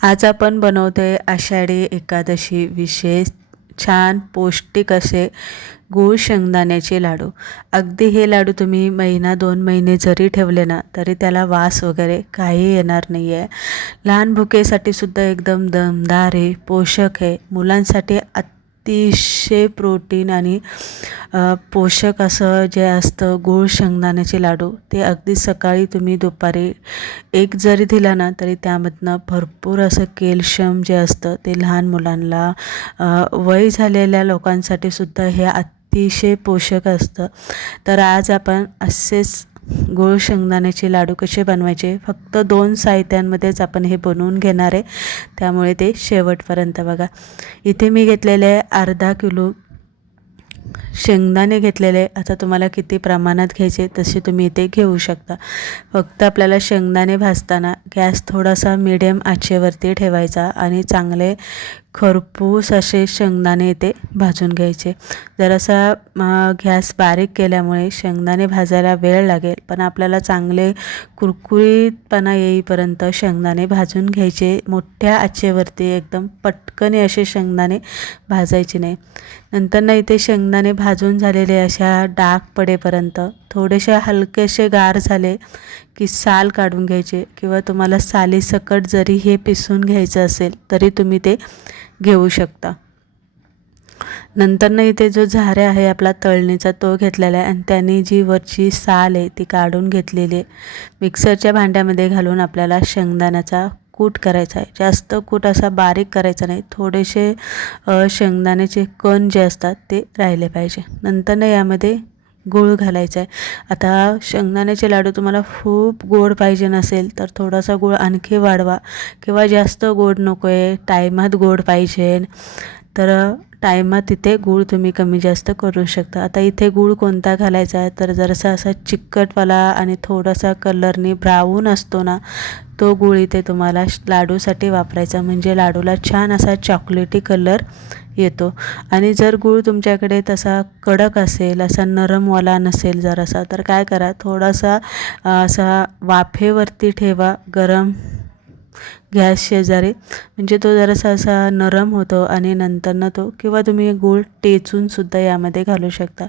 आज आपण बनवतोय आषाढी एकादशी विशेष छान पौष्टिक असे गूळ शेंगदाण्याचे लाडू। अगदी हे लाडू तुम्ही महिना 2 महिने जरी ठेवले ना तरी त्याला वास वगैरे काही येणार नाही आहे। लहान भुकेसाठी सुद्धा एकदम दमदार आहे, पोषक आहे। मुलांसाठी अतिशय प्रोटीन आणि पोषक असं जे असतं गूळ शेंगदाण्याचे लाडू, ते अगदी सकाळी तुम्ही दुपारी एक जरी दिला ना तरी त्यामधनं भरपूर असं कॅल्शियम जे असतं ते लहान मुलांना वय झालेल्या लोकांसाठी सुद्धा हे अतिशय पोषक असतं। तर आज आपण असेच गूळ शेंगदाण्याचे लाडू कसे बनवायचे फक्त 2 साहित्यांमध्येच आपण हे बनवून घेणार आहे, त्यामुळे ते शेवटपर्यंत बघा। इथे मी घेतलेले अर्धा किलो शेंगदाणे घेतलेले। आता तुम्हाला किती प्रमाणात घ्यायचे तसे तुम्ही इथे घेऊ शकता। फक्त आपल्याला शेंगदाणे भाजताना गॅस थोडासा मीडियम आचेवरती ठेवायचा आणि चांगले खरपूस असे शेंगदाणे इथे भाजून घ्यायचे। जरासा गॅस बारीक केल्यामुळे शेंगदाणे भाजायला वेळ लागेल, पण आपल्याला चांगले कुरकुरीतपणा येईपर्यंत शेंगदाणे भाजून घ्यायचे। मोठ्या आचेवरती एकदम पटकन असे शेंगदाणे भाजायचे नाही। नंतर इथे शेंगदाणे भाजून झालेले अशा डाग पडेपर्यंत थोडेसे हलकेसे गार झाले की साल काढून घ्यायचे, किंवा तुम्हाला सालीसकट जरी हे पिसून घ्यायचं असेल तरी तुम्ही ते घेऊ शकता। नंतर इथे जो झाऱ्या आहे आपला तळणीचा तो घेतलेला आहे आणि त्याने जी वरची साल आहे ती काढून घेतलेली आहे। मिक्सरच्या भांड्यामध्ये घालून आपल्याला शेंगदाण्याचा कूट करायचा आहे। जास्त कूट असा बारीक करायचा नाही, थोडेसे शेंगदाण्याचे कण जे असतात ते राहिले पाहिजे। नंतर यामध्ये गूळ घालायचा आहे। आता शेंगदाण्याचे लाडू तुम्हाला खूप गोड पाहिजे नसेल तर थोडासा गूळ आणखी वाढवा, किंवा जास्त गोड नको आहे टायमात गोड पाहिजे तर टायमात इथे गूळ तुम्ही कमी जास्त करू शकता। आता इथे गूळ कोणता घालायचा आहे तर जरासा असा चिकटवाला आणि थोडासा कलरनी ब्राऊन असतो ना, तो गूळ इथे तुम्हाला लाडूसाठी वापरायचा, म्हणजे लाडूला छान असा चॉकलेटी कलर येतो। आणि जर गूळ तुमच्याकडे तसा कडक असेल, असा नरमवाला नसेल जरासा, तर काय करा, थोडासा असा वाफेवरती ठेवा गरम गॅस शेजारी, म्हणजे तो जरासा असा नरम होतो आणि नंतरनं तो, किंवा तुम्ही गूळ टेचून सुद्धा यामध्ये घालू शकता।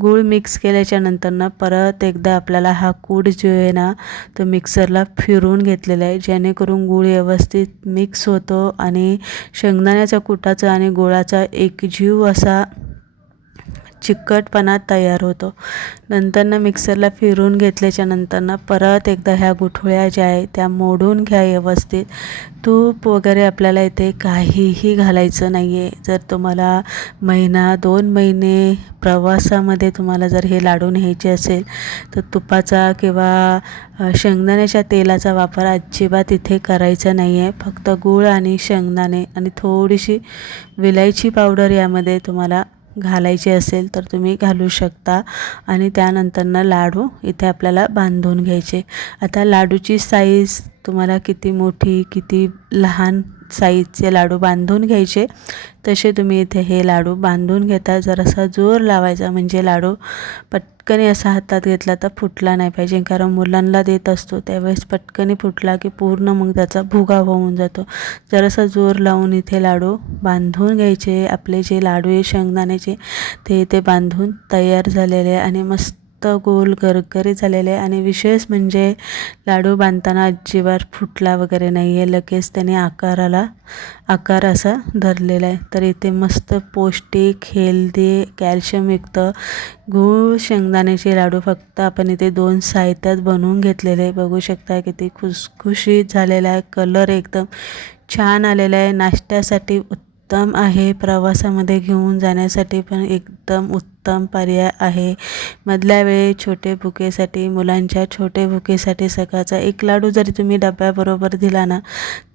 गूळ मिक्स केल्याच्या नंतरनं परत एकदा आपल्याला हा कूट जो आहे ना तो मिक्सरला फिरवून घेतलेला आहे, जेणेकरून गूळ व्यवस्थित मिक्स होतो आणि शेंगदाण्याच्या कुटाचा आणि गुळाचा एकजीव असा चिकटपणा तयार होतो। नंतरनं मिक्सरला फिरवून घेतल्याच्या नंतरनं परत एकदा ह्या गुठळ्या ज्या आहे त्या मोडून घ्या व्यवस्थित। तूप वगैरे आपल्याला इथे काहीही घालायचं नाही आहे। जर तुम्हाला महिना 2 महिने प्रवासामध्ये तुम्हाला जर हे लाडू न्यायचे असेल तर तुपाचा किंवा शेंगदाण्याच्या तेलाचा वापर अजिबात इथे करायचा नाही आहे। फक्त गूळ आणि शेंगदाणे आणि थोडीशी विलायची पावडर यामध्ये तुम्हाला घालायचे असेल तर तुम्ही घालू शकता। आणि त्यानंतरनं लाडू इथे आपल्याला बांधून घ्यायचे। आता लाडूची साईज तुम्हाला किती मोठी किती लहान साईजचे लाडू बांधून घ्यायचे तसे तुम्ही इथे हे लाडू बांधून घेता। जरासा जोर लावायचा, म्हणजे लाडू पटकन असा हातात घेतला तर फुटला नाही पाहिजे, कारण मुलांना देत असतो त्यावेळेस पटकन फुटला की पूर्ण मग त्याचा भुगा होऊन जातो। जरासा जोर लावून इथे लाडू बांधून घ्यायचे। आपले जे लाडू आहे शेंगदाण्याचे ते इथे बांधून तयार झालेले आणि मस्त गोल गरगरीत झालेले आहे। आणि विशेष म्हणजे लाडू बांधताना अजिबात फुटला वगैरे नाही आहे, लगेच त्याने आकार असा धरलेला आहे। तर इथे मस्त पौष्टिक हेल्दी कॅल्शियमयुक्त गूळ शेंगदाण्याचे लाडू फक्त आपण इथे 2 साहित्यात बनवून घेतलेले आहे। बघू शकता किती खुसखुशीत झालेला आहे, कलर एकदम छान आलेला आहे। नाश्त्यासाठी उत्तम आहे, प्रवासामध्ये घेऊन जाण्यासाठी पण एकदम उत्तम पर्याय आहे। मधल्या वेळी छोटे भुकेसाठी, मुलांच्या छोटे भुकेसाठी सकाळचा एक लाडू जरी तुम्ही डब्याबरोबर दिला ना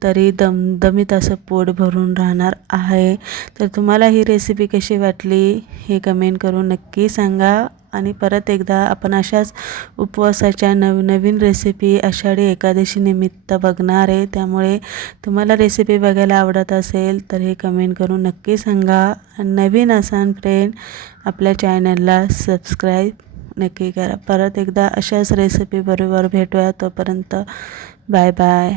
तरी दमदमीत असं पोट भरून राहणार आहे। तर तुम्हाला ही रेसिपी कशी वाटली हे कमेंट करून नक्की सांगा। आणि परत एकदा आपण अशाच उपवासाच्या नवनवीन रेसिपी आषाढी एकादशी निमित्त बघणार आहे, त्यामुळे तुम्हाला रेसिपी बघायला आवडत असेल तर हे कमेंट करून नक्की सांगा। नवीन असाल फ्रेंड आपल्या चॅनलला सबस्क्राईब नक्की करा। परत एकदा अशाच रेसिपी बरोबर भेटूया, तोपर्यंत बाय बाय।